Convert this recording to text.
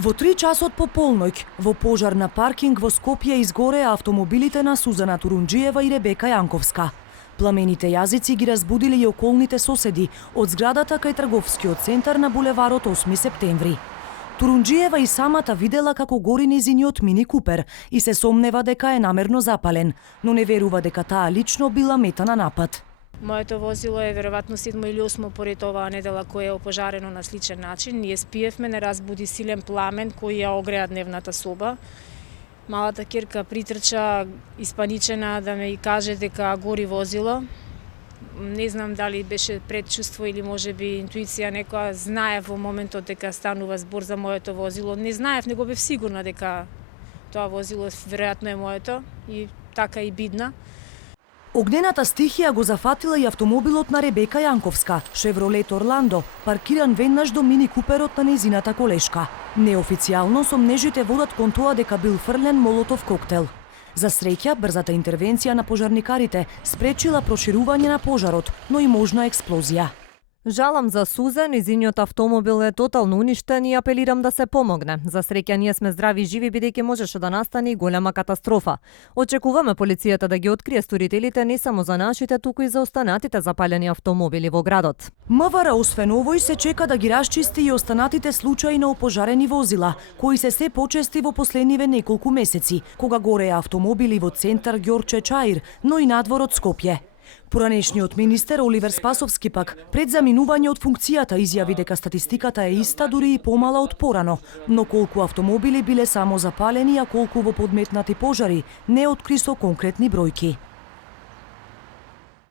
Во 3 часот по полноќ, во пожар на паркинг во Скопје изгореа автомобилите на Сузана Турунџиева и Ребека Јанковска. Пламените јазици ги разбудиле и околните соседи од зградата кај трговскиот центар на булеварот 8 септември. Турунџиева и самата видела како гори нејзиниот мини купер и се сомнева дека е намерно запален, но не верува дека таа лично била мета на напад. Моето возило е веројатно 7 или 8 поред оваа недела кое е опожарено на сличен начин. Ние спиевме, не разбуди силен пламен кој ја огреа дневната соба. Малата ќерка притрча испаничена да ме и каже дека гори возило. Не знам дали беше предчувство или можеби интуиција некоја. Знаев во моментот дека станува збор за моето возило. Не знаев, него бев сигурна дека тоа возило веројатно е моето и така и бидна. Огнената стихија го зафатила и автомобилот на Ребека Јанковска, Шевролет Орландо, паркиран веднаш до мини куперот на нејзината колешка. Неофицијално сомнежите водат кон тоа дека бил фрлен молотов коктел. За среќа, брзата интервенција на пожарникарите спречила проширување на пожарот, но и можна експлозија. Жалам за Суза, низиниот автомобил е тотално уништен и апелирам да се помогне. За среќа ние сме здрави и живи бидејќи можеше да настане и голема катастрофа. Очекуваме полицијата да ги открие сторителите не само за нашите, туку и за останатите запалени автомобили во градот. МВР освен овој се чека да ги расчисти и останатите случаи на опожарени возила, кои се почести во последниве неколку месеци, кога гореа автомобили во центар Ѓорче Чаир, но и надвор од Скопје. Поранешниот министер Оливер Спасовски пак пред заминување од функцијата изјави дека статистиката е иста, дури и помала од порано, но колку автомобили биле само запалени, а колку во подметнати пожари, не откри со конкретни бројки.